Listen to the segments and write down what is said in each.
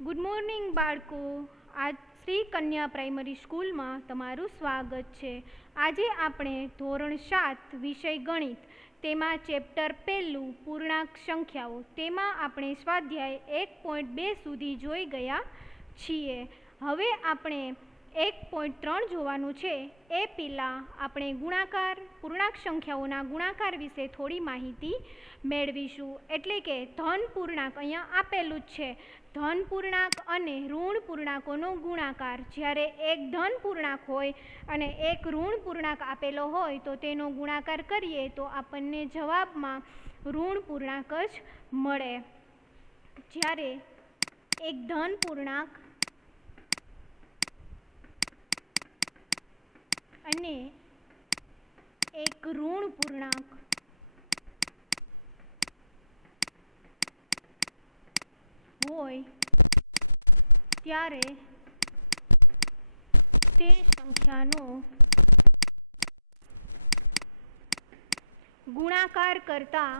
Good morning બાળકો. આજ શ્રી કન્યા પ્રાઇમરી સ્કૂલમાં તમારું સ્વાગત છે. આજે આપણે ધોરણ 7 વિષય ગણિત તેમાં ચેપ્ટર પહેલું પૂર્ણાંક સંખ્યાઓ તેમાં આપણે સ્વાધ્યાય 1.2 સુધી જોઈ ગયા છીએ. હવે આપણે 1.3 જોવાનું છે. એ પહેલાં આપણે પૂર્ણાંક સંખ્યાઓના ગુણાકાર વિશે થોડી માહિતી મેળવીશું. એટલે કે ધન પૂર્ણાંક અહીંયા આપેલું જ છે. ધન પૂર્ણાંક અને ઋણ પૂર્ણાંકોનો ગુણાકાર. જ્યારે એક ધન પૂર્ણાંક હોય અને એક ઋણ પૂર્ણાંક આપેલો હોય તો તેનો ગુણાકાર કરીએ તો આપણને જવાબમાં ઋણ પૂર્ણાંક જ મળે. જ્યારે એક ધન પૂર્ણાંક અને એક ઋણ પૂર્ણાંક હોય ત્યારે તે સંખ્યાનો ગુણાકાર કરતા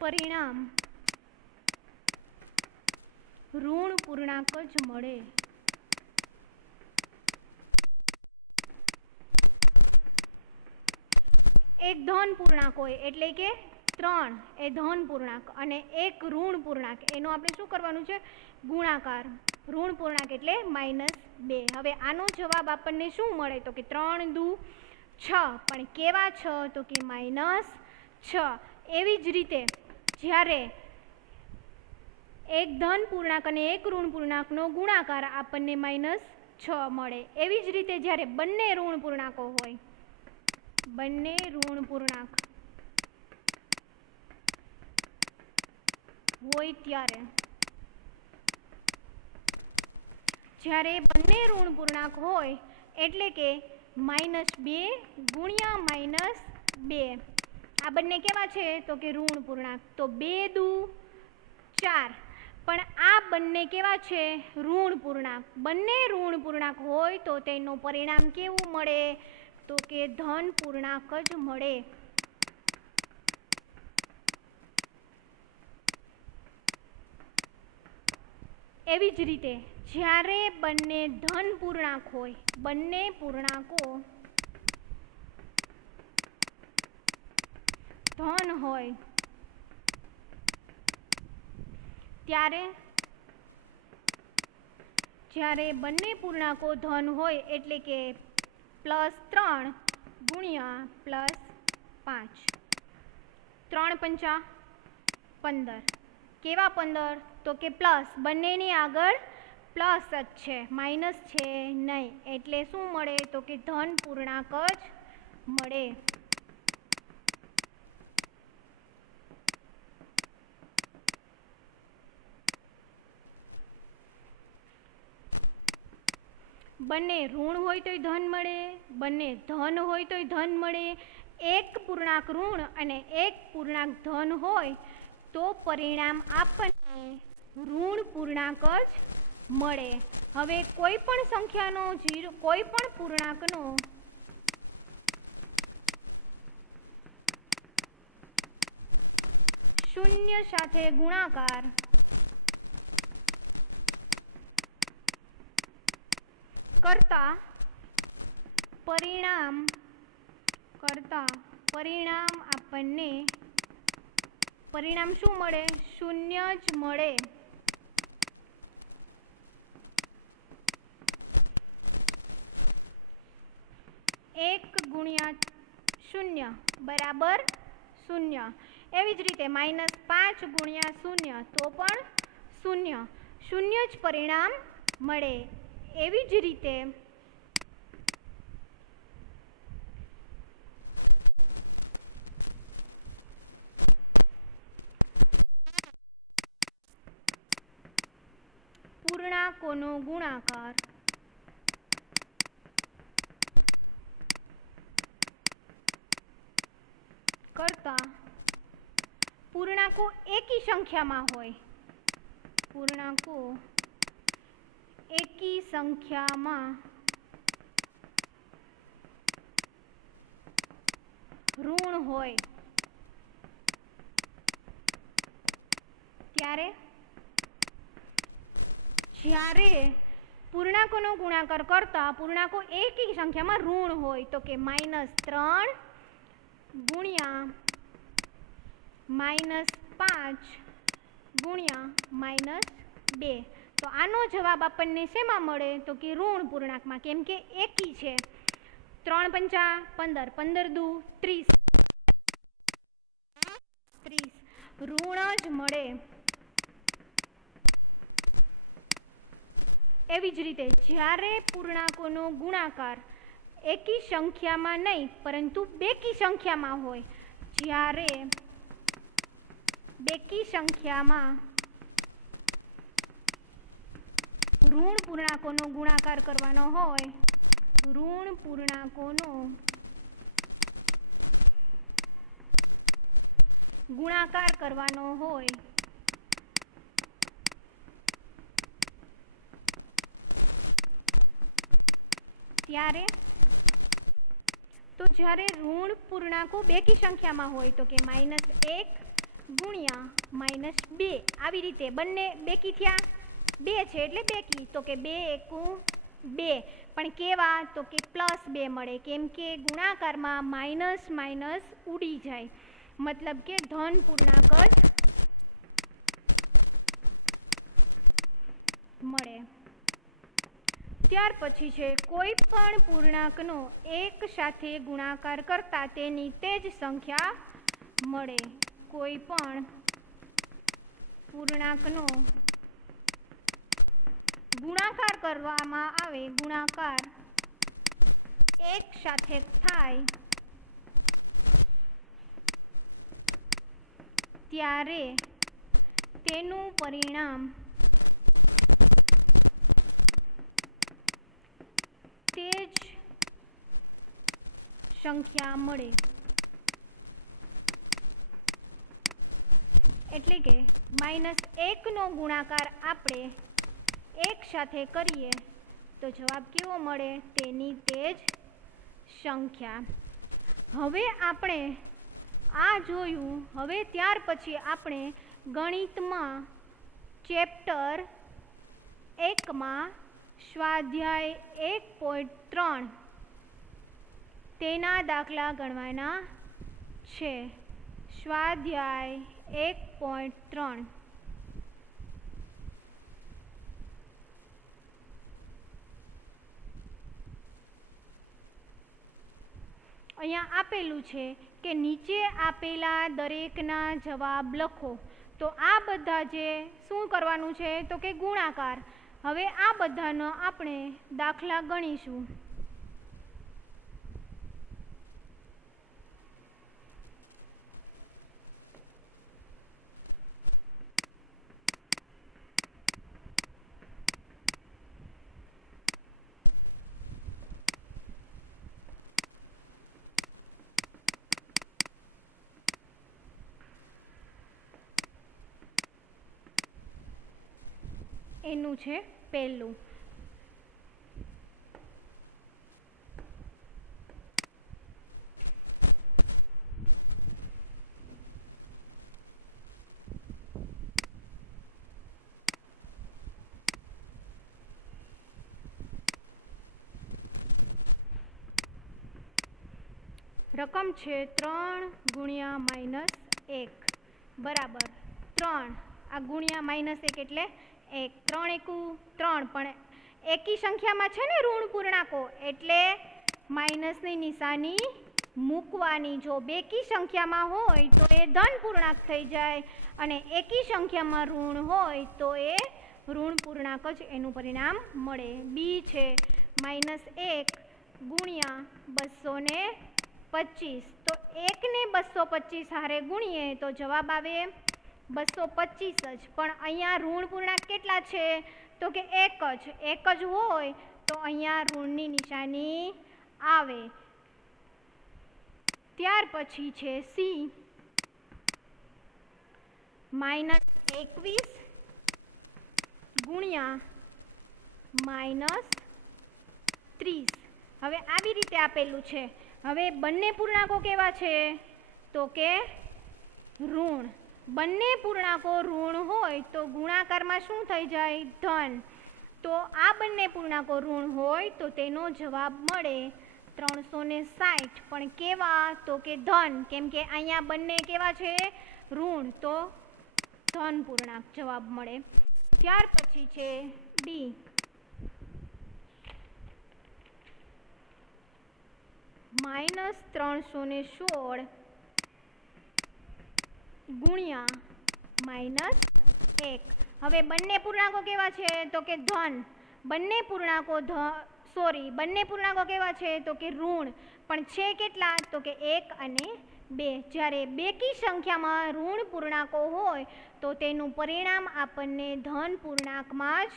પરિણામ ઋણ પૂર્ણાંક જ મળે. એક ધન પૂર્ણાંક હોય એટલે કે 3 એ ધન પૂર્ણાંક અને એક ઋણ પૂર્ણાંક એનો આપણે શું કરવાનું છે? ગુણાકાર. ઋણ પૂર્ણાંક એટલે -2. હવે આનો જવાબ આપણને શું મળે? તો કે 3 દુ 6. પણ કેવા 6? તો કે -6. એવી જ રીતે જ્યારે એક ધન પૂર્ણાંક અને એક ઋણ પૂર્ણાંકનો ગુણાકાર આપણને -6 મળે. એવી જ રીતે જ્યારે બંને ઋણ પૂર્ણાંકો હોય ત્યારે જ્યારે બંને ઋણ પૂર્ણાંક હોય એટલે કે -2 ગુણ્યા -2 આ બંને કેવા છે? તો કે ઋણ પૂર્ણાંક. તો 2 દુ 4. પણ આ બંને કેવા છે? ઋણ પૂર્ણાંક. બંને ઋણ પૂર્ણાંક હોય તો તેનું પરિણામ કેવું મળે? તો કે ધન પૂર્ણાંક જ મળે. એવી જ રીતે જ્યારે બંને ધન પૂર્ણાંક હોય, બંને પૂર્ણાંકો ધન હોય ત્યારે જ્યારે બંને પૂર્ણાંકો ધન હોય એટલે કે +3 ગુણ્યા +5. 3 પંચા 15. કેવા 15? તો કે પ્લસ. બંનેની આગળ પ્લસ જ છે, માઇનસ છે નહીં. એટલે શું મળે? તો કે ધન પૂર્ણાંક જ મળે. બંને ઋણ હોય તોય ધન મળે, બંને ધન હોય તોય ધન મળે. એક પૂર્ણાંક ઋણ અને એક પૂર્ણાંક ધન હોય તો પરિણામ આપણને ઋણ પૂર્ણાંક જ મળે. હવે કોઈ પણ સંખ્યાનો કોઈ પણ પૂર્ણાંકનો શૂન્ય સાથે ગુણાકાર કરતા પરિણામ આપણને શું મળે? શૂન્ય જ મળે. એક ગુણ્યા 0 બરાબર 0. એવી જ રીતે -5 ગુણ્યા 0 તો પણ 0. શૂન્ય જ પરિણામ મળે. એવી જ રીતે પૂર્ણાંકોનો ગુણાકાર કરતા પૂર્ણાંકો એકી સંખ્યામાં હોય ઋણ હોય જ્યારે પૂર્ણાંકોનો ગુણાકાર કરતા પૂર્ણાંકો એકી સંખ્યામાં ઋણ હોય તો કે -3 ગુણ્યા -5 ગુણ્યા -2. તો આનો જવાબ આપણને શેમાં મળે તો કે ઋણ પૂર્ણાંકમાં, કેમ કે એકી છે. 3 પંચા 15, 15 દુ 30, ઋણ જ મળે. એવી જ રીતે જ્યારે પૂર્ણાંકોનો ગુણાકાર એકી સંખ્યામાં નહીં પરંતુ બેકી સંખ્યામાં હોય, જ્યારે બેકી સંખ્યામાં ઋણ પૂર્ણાંકોનો ગુણાકાર કરવાનો હોય, ઋણ પૂર્ણાંકોનો ગુણાકાર કરવાનો હોય ત્યારે તો જ્યારે ઋણ પૂર્ણાંકો બેકી સંખ્યામાં હોય તો કે -1 ગુણ્યા -2. આવી રીતે બંને બેકી થયા, 2 છે એટલે બેકી, તો કે 2 એકુ 2. પણ કેવા તો કે +2 મળે, કેમ કે ગુણાકારમાં માઇનસ માઇનસ ઉડી જાય, મતલબ કે ધન પૂર્ણાંક જ મળે. ત્યાર પછી છે કોઈ પણ પૂર્ણાંકનો એક સાથે ગુણાકાર કરતા તેની તે જ સંખ્યા મળે. કોઈ પણ પૂર્ણાંકનો ગુણાકાર કરવામાં આવે, ગુણાકાર એક સાથે થાય ત્યારે તેનું પરિણામ તે જ સંખ્યા મળે. એટલે કે -1નો ગુણાકાર આપણે એક સાથે કરીએ તો જવાબ કેવો મળે, તેની તે જ સંખ્યા. હવે આપણે આ જોયું. હવે ત્યાર પછી આપણે ગણિતમાં ચેપ્ટર 1માં સ્વાધ્યાય 1.3 તેના દાખલા ગણવાના છે. સ્વાધ્યાય 1.3 અહીંયા આપેલું છે કે નીચે આપેલા દરેકના જવાબ લખો. તો આ બધા જે શું કરવાનું છે તો કે ગુણાકાર. હવે આ બધાનો આપણે દાખલા ગણીશું. એનું છે પહેલું. રકમ છે 3 ગુણ્યા -1 બરાબર 3. આ ગુણ્યા -1 એટલે 1. 3 એકુ 3, પણ એકી સંખ્યામાં છે ને ઋણ પૂર્ણાંકો, એટલે માઇનસની નિશાની મૂકવાની. જો બેકી સંખ્યામાં હોય તો એ ધન પૂર્ણાંક થઈ જાય, અને એકી સંખ્યામાં ઋણ હોય તો એ ઋણ પૂર્ણાંક જ એનું પરિણામ મળે. બી છે -1 ગુણ્યા 225. તો 1 ને 225 હારે ગુણીએ તો જવાબ આવે 225 જ. પણ અહીંયા ઋણ પૂર્ણાંક કેટલા છે તો કે 1 જ. 1 જ હોય તો અહીંયા ઋણની નિશાની આવે. ત્યાર પછી છે સી -21 ગુણ્યા -30. હવે આવી રીતે આપેલું છે. હવે બંને પૂર્ણાંકો કેવા છે તો કે ઋણ. બંને પૂર્ણાંકો ઋણ હોય તો ગુણાકારમાં શું થઈ જાય, ધન. તો આ બંને પૂર્ણાંકો ઋણ હોય તો તેનો જવાબ મળે 360. પણ કેવા? તો કે ધન, કેમ કે અહીંયા બંને કેવા છે? ઋણ, તો ધન પૂર્ણાંક જવાબ મળે. ત્યાર પછી છે ડી. -316 ગુણ્યા -1. હવે બંને પૂર્ણાંકો કેવા છે? તો કે ધન. બંને પૂર્ણાંકો કેવા છે? તો કે ઋણ. પણ છે કેટલા? તો કે 1 અને 2. જ્યારે બેકી સંખ્યામાં ઋણ પૂર્ણાંકો હોય તો તેનું પરિણામ આપણને ધન પૂર્ણાંકમાં જ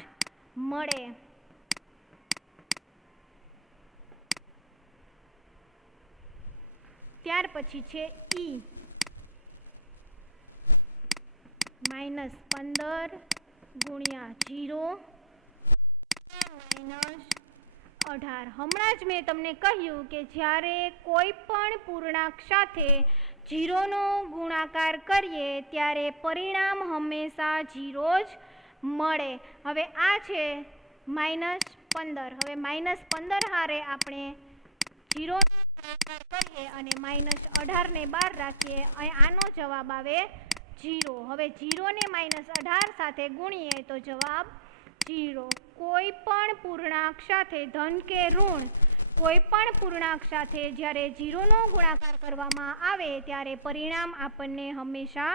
મળે. ત્યાર પછી છે ઈ. -15 ગુણ્યા 0 -18. હમણાં જ મેં તમને કહ્યું કે જ્યારે કોઈ પણ પૂર્ણાંક સાથે 0નો ગુણાકાર કરીએ ત્યારે પરિણામ હંમેશા 0 જ મળે. હવે આ છે -15. હવે -15 હારે આપણે 0 કરીએ અને -18 ને બહાર રાખીએ, આનો જવાબ આવે 0. હવે 0 ને -18 સાથે ગુણીએ તો જવાબ 0. કોઈ પણ પૂર્ણાંક સાથે ધન કે ઋણ, કોઈ પણ પૂર્ણાંક સાથે જ્યારે 0નો ગુણાકાર કરવામાં આવે ત્યારે પરિણામ આપણને હંમેશા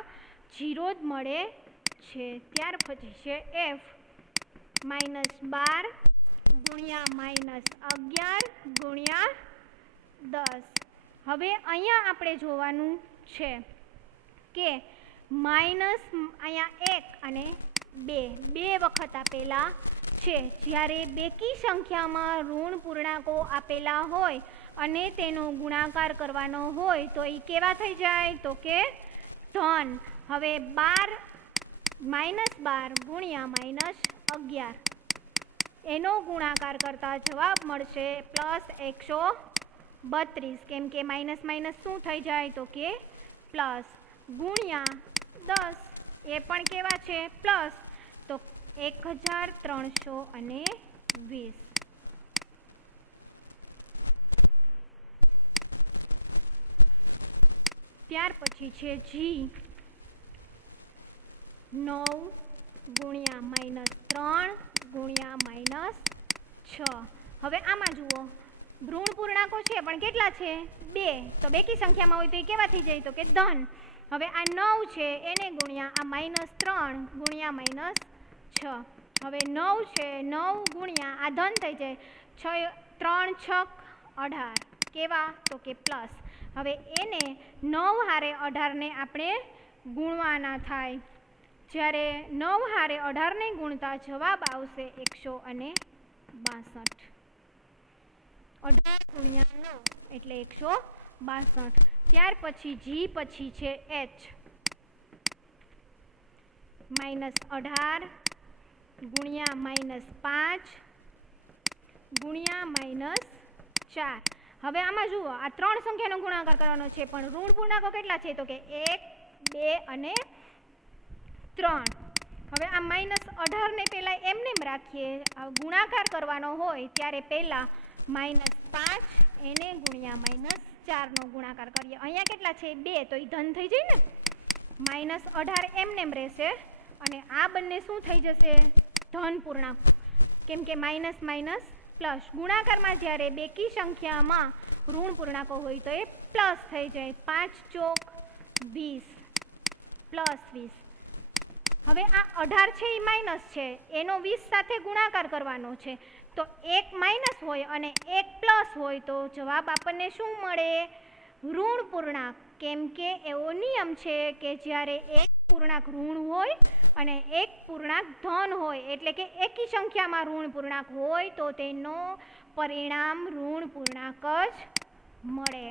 0 જ મળે છે. ત્યાર પછી છે એફ. -12 ગુણ્યા -11 ગુણ્યા 10. હવે અહીંયા આપણે જોવાનું છે કે અહીંયા 1 અને 2 વખત આપેલા છે. જ્યારે બેકી સંખ્યામાં ઋણ પૂર્ણાંકો આપેલા હોય અને તેનો ગુણાકાર કરવાનો હોય તો એ કેવા થઈ જાય? તો કે ધન. હવે -12 ગુણ્યા -11 એનો ગુણાકાર કરતા જવાબ મળશે +132. કેમ કે માઇનસ માઇનસ શું થઈ જાય? તો કે પ્લસ. ગુણ્યા 10 એ પણ કેવા છે? પ્લસ. તો 1320. ત્યાર પછી છે જી. 9 ગુણ્યા -3 ગુણ્યા -6. હવે આમાં જુઓ, ઋણ પૂર્ણાંકો છે પણ કેટલા છે? 2. તો બેકી સંખ્યામાં હોય તો એ કેવા થઈ જાય? તો કે ધન. હવે આ 9 છે એને ગુણ્યા આ -3 ગુણ્યા -6. હવે 9 છે, 9 ગુણ્યા આ ધન થઈ જાય 3 × 6 18. કેવા? તો કે પ્લસ. હવે એને 9 હારે 18 ને આપણે ગુણવાના થાય. જ્યારે 9 હારે 18 ને ગુણતા જવાબ આવશે 162. 18 ગુણ્યા 9 એટલે 162. ત્યાર પછી જી પછી છે એચ. -18 ગુણ્યા -5 ગુણ્યા -4. હવે આમાં જુઓ, આ 3 સંખ્યાનો ગુણાકાર કરવાનો છે પણ ઋણ પૂર્ણાંકો કેટલા છે? તો કે 1, 2 અને 3. હવે આ -18 ને પહેલા એમને રાખીએ. ગુણાકાર કરવાનો હોય ત્યારે પહેલા -5 એને ગુણ્યા -4 નો ગુણાકાર કરીએ. અહીંયા કેટલા છે? 2. તો એ ધન થઈ જાય ને. -18 એમને રહેશે અને આ બંને શું થઈ જશે? ધન પૂર્ણાંક. કેમ કે માઇનસ માઇનસ પ્લસ. ગુણાકારમાં જ્યારે બેકી સંખ્યામાં ઋણ પૂર્ણાંકો હોય તો એ પ્લસ થઈ જાય. 5 ચોક 20 +20. હવે આ 18 છે એ માઇનસ છે, એનો 20 સાથે ગુણાકાર કરવાનો છે. તો 1 માઇનસ હોય અને 1 પ્લસ હોય તો જવાબ આપણને શું મળે? ઋણ પૂર્ણાંક. કેમ કે એવો નિયમ છે કે જ્યારે એક પૂર્ણાંક ઋણ હોય અને એક પૂર્ણાંક ધન હોય, એટલે કે એકી સંખ્યામાં ઋણ પૂર્ણાંક હોય તો તેનો પરિણામ ઋણ પૂર્ણાંક જ મળે.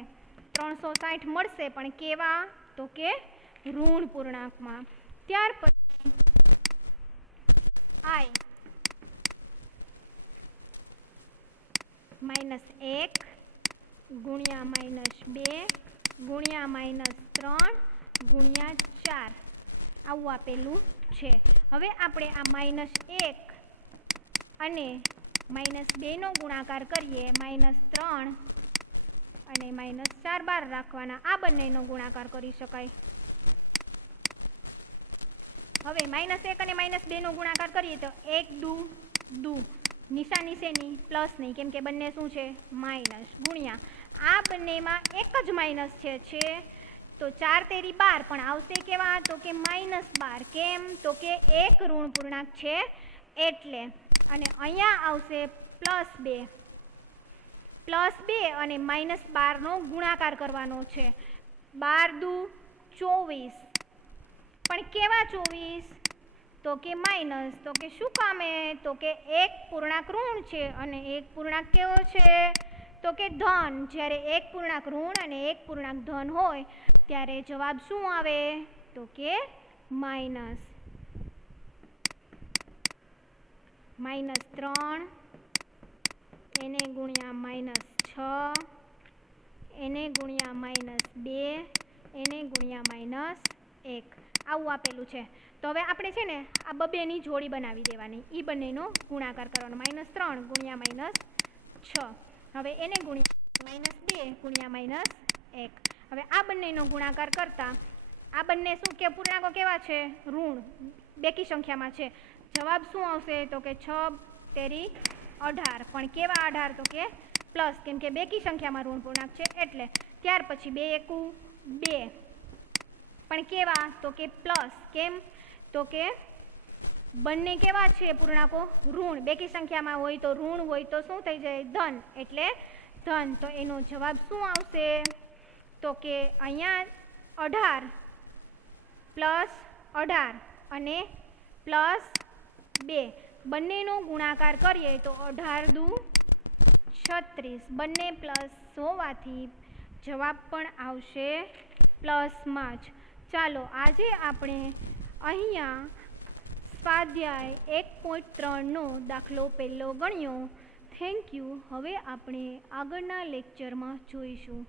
360 મળશે પણ કેવા? તો કે ઋણ પૂર્ણાંકમાં. ત્યાર પછી આઈ. -1 ગુણ્યા -2 ગુણ્યા -3 ગુણ્યા 4 આવું આપેલું છે. હવે આપણે આ -1 અને -2નો ગુણાકાર કરીએ -3 અને -4 બહાર રાખવાના. આ બંનેનો ગુણાકાર કરી શકાય. હવે -1 અને -2નો ગુણાકાર કરીએ તો 1 દુ દુ, નિશાની શેની? પ્લસની, કેમ કે બંને શું છે? માઇનસ. ગુણ્યા આ બંનેમાં એક જ માઇનસ છે તો 4 તેરી 12, પણ આવશે કેવા? તો કે -12. કેમ? તો કે એક ઋણ પૂર્ણાંક છે એટલે. અને અહીંયા આવશે +2 અને -12નો ગુણાકાર કરવાનો છે. 12 દુ 24, પણ કેવા 24? તો કે માઇનસ. તો કે શું કામે? તો કે એક પૂર્ણાંક ઋણ છે અને એક પૂર્ણાંક કેવો છે? તો કે ધન. જ્યારે એક પૂર્ણાંક ઋણ અને એક પૂર્ણાંક ધન હોય ત્યારે જવાબ શું આવે? તો કે માઇનસ. -3 એને ગુણ્યા -6 એને ગુણ્યા -2 એને ગુણ્યા -1 આવું આપેલું છે. તો હવે આપણે છે ને આ બબેની જોડી બનાવી દેવાની. એ બંનેનો ગુણાકાર કરવાનો. -3 ગુણ્યા -6, હવે એને ગુણ્યા -2 ગુણ્યા -1. હવે આ બંનેનો ગુણાકાર કરતા આ બંને શું કે પૂર્ણાંકો કેવા છે? ઋણ, બેકી સંખ્યામાં છે. જવાબ શું આવશે? તો કે 6 તેરી 18, પણ કેવા 18? તો કે પ્લસ, કેમ કે બેકી સંખ્યામાં ઋણ પૂર્ણાંક છે એટલે. ત્યાર પછી 2 એકુ 2, પણ કેવા? તો કે પ્લસ. કેમ? તો કે બંને કેવા છે પૂર્ણાંકો? ઋણ. બેકી સંખ્યામાં હોય તો ઋણ હોય તો શું થઈ જાય? ધન, એટલે ધન. તો એનો જવાબ શું આવશે? તો કે અહીંયા 18 + 18 અને +2 બંનેનો ગુણાકાર કરીએ તો 18 દુ 36, બંને પ્લસ હોવાથી જવાબ પણ આવશે પ્લસમાં જ. ચાલો આજે આપણે અહીંયા સ્વાધ્યાય 1.3નો દાખલો પહેલો ગણ્યો. Thank you. હવે આપણે આગળના લેક્ચરમાં જોઈશું.